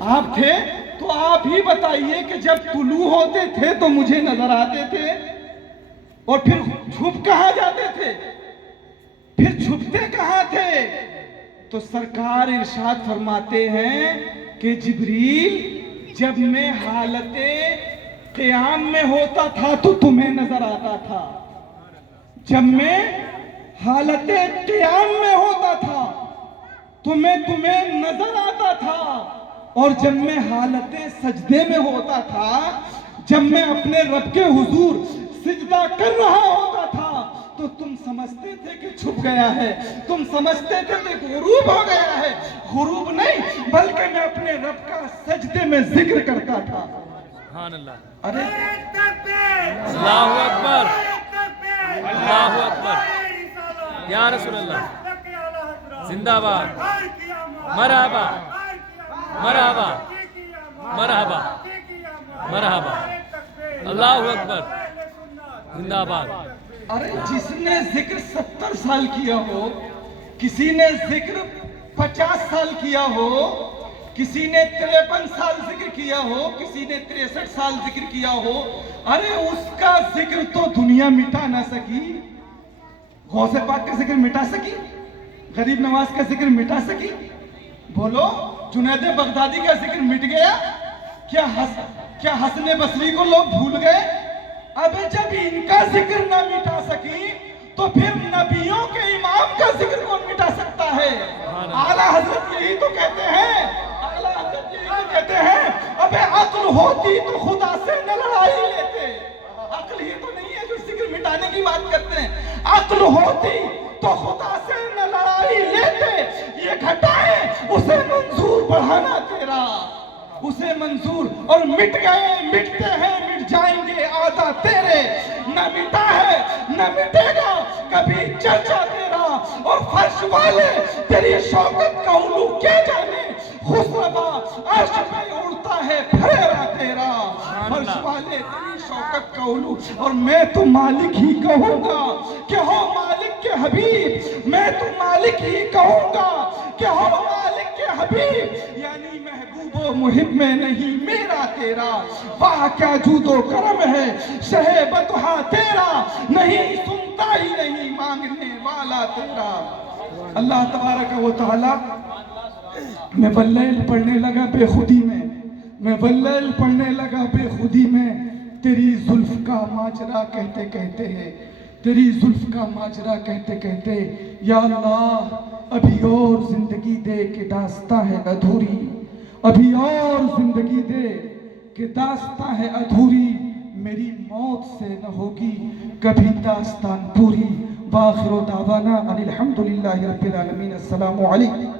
آپ تھے تو آپ ہی بتائیے کہ جب طلوع ہوتے تھے تو مجھے نظر آتے تھے اور پھر چھپ کہاں جاتے تھے، پھر چھپتے کہاں تھے؟ تو سرکار ارشاد فرماتے ہیں کہ جبریل جب میں حالت قیام میں ہوتا تھا تو تمہیں نظر آتا تھا، جب میں حالت قیام میں ہوتا تھا تمہیں نظر آتا تھا، اور جب میں حالت سجدے میں ہوتا تھا، جب میں اپنے رب کے حضور سجدہ کر رہا ہوتا تھا تو تم سمجھتے تھے کہ چھپ گیا ہے، تم سمجھتے تھے کہ غروب ہو گیا ہے۔ غروب نہیں بلکہ میں اپنے رب کا سجدے میں ذکر کرتا تھا۔ سبحان اللہ، ارے اللہ اکبر، اللہ اکبر، یا رسول اللہ، زندہ باد، مرحبا مرحبا مرحبا مرحبا، اللہ اکبر، زندہ باد۔ ارے جس نے ذکر 70 سال کیا ہو، کسی نے ذکر 50 سال کیا ہو، کسی نے 53 سال ذکر کیا ہو، کسی نے 63 سال ذکر کیا ہو، ارے اس کا ذکر تو دنیا مٹا نہ سکی۔ غوث پاک کا ذکر مٹا سکی؟ غریب نواز کا ذکر مٹا سکی؟ بولو، جنید بغدادی کا ذکر مٹ گیا؟ کیا حسن بصری کو لوگ بھول گئے؟ اب جب ان کا ذکر نہ مٹا سکی تو پھر نبیوں کے امام کا ذکر کون مٹا سکتا ہے؟ اعلیٰ حضرت یہی تو کہتے ہیں، اعلیٰ حضرت یہی تو کہتے ہیں، اب عقل ہوتی تو خدا سے نہ لڑائی لیتے۔ عقل ہی تو نہیں ہے جو ذکر مٹانے کی بات کرتے ہیں، عقل ہوتی تو خدا سے نہ لڑائی لیتے۔ یہ گھٹائیں اسے منظور بڑھانا تیرا، اسے منظور، اور مٹ گئے، مٹتے ہیں، مٹ جائیں گے آدھا تیرے، نہ مٹا ہے نہ مٹے گا کبھی چرچا تیرا، اور فرش والے تیری شوکت کا علو کیا جانے، خسروا عرش پہ اڑتا ہے پھریرا تیرا، فرش والے تیری شوکت کا علو، اور میں تو مالک ہی کہوں گا کہ ہو مالک کے حبیب، میں تو مالک ہی کہوں گا کہ ہو مالک کے حبیب، یعنی محبوب و محب میں نہیں میرا تیرا، واہ کیا جود و کرم ہے شہ بطحا تیرا، نہیں سنتا ہی نہیں مانگنے والا تیرا۔ اللہ تبارک و تعالی، میں واللیل پڑھنے لگا بے خودی میں واللیل پڑھنے لگا بے خودی میں، تیری زلف کا ماجرا کہتے کہتے ہے، تیری زلف کا ماجرا کہتے کہتے، یا اللہ ابھی اور زندگی دے کہ داستاں ہے ادھوری، ابھی اور زندگی دے کہ داستاں ہے ادھوری، میری موت سے نہ ہوگی کبھی داستان پوری۔ وآخر دعوانا ان الحمدللہ رب العالمین۔ السلام علیکم۔